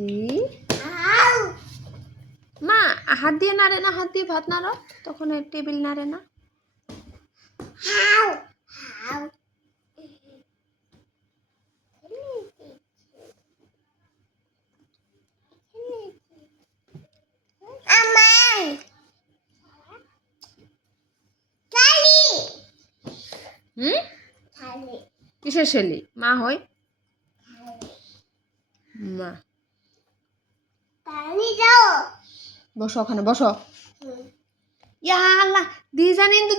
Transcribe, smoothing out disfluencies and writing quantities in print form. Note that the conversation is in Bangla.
জি মা হাত দিয়ে নাড়ে না, হাত দিয়ে ভাত নাড়ো, তখন টেবিল নাড়ে না। কিসের শেলি? মা হয় মা। বসো ওখানে বসো। ইয়া আল্লাহ দিয়ে জানেন তো